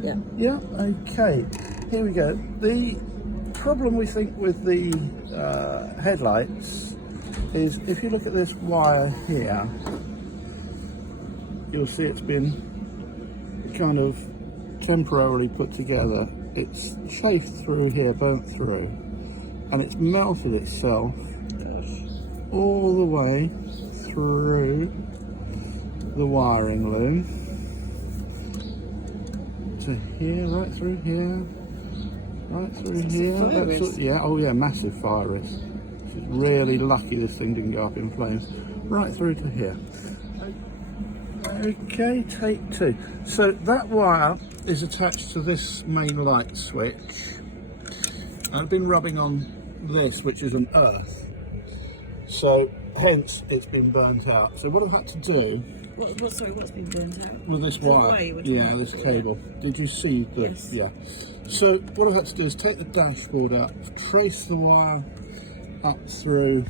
Yeah. Yeah, okay. Here we go. The problem we think with the headlights is if you look at this wire here, you'll see it's been kind of temporarily put together. It's chafed through here, burnt through, and it's melted itself all the way through the wiring loom to here, right through here, right through here. That's yeah, oh yeah, massive fire risk. She's really lucky this thing didn't go up in flames. Right through to here. Okay, take two. So that wire is attached to this main light switch. I've been rubbing on this, which is an earth. So hence it's been burnt out. So what I've had to do Sorry, what's been burnt out? with this wire, yeah, this cable. Did you see this? Yes. Yeah. So what I've had to do is take the dashboard up, trace the wire up through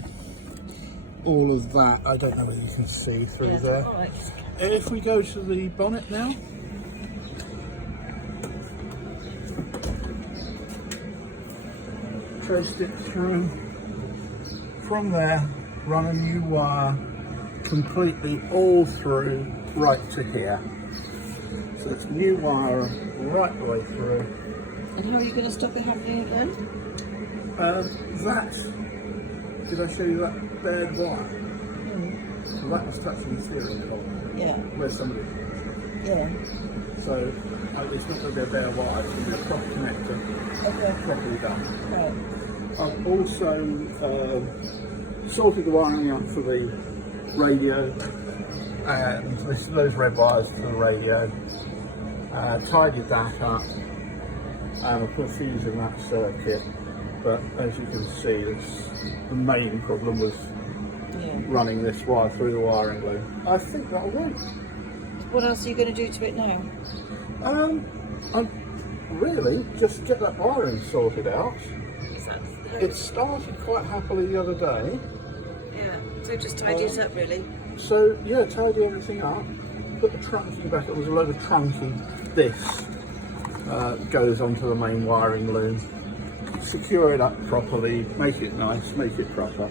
all of that. I don't know whether you can see through there. All right. And if we go to the bonnet now, traced it through from there, run a new wire completely all through right to here. So it's new wire right the way through. And how are you going to stop it happening again? Did I show you that bared wire? So that was touching the steering column. Yeah. Where somebody. Yeah. So it's not going to be a bare wire, it's going to be a proper connector, Okay. properly done. Right. I've also sorted the wiring out for the radio and those red wires for the radio, tidied that up, and I put a fuse in that circuit, but as you can see the main problem was running this wire through the wiring loom. I think that'll work. What else are you going to do to it now? I really just get that wiring sorted out. Is that It started quite happily the other day. Yeah. So just tidy it up, really. So yeah, tidy everything up, put the trunking back, it was a load of trunking. This goes onto the main wiring loom, secure it up properly, make it nice, make it proper.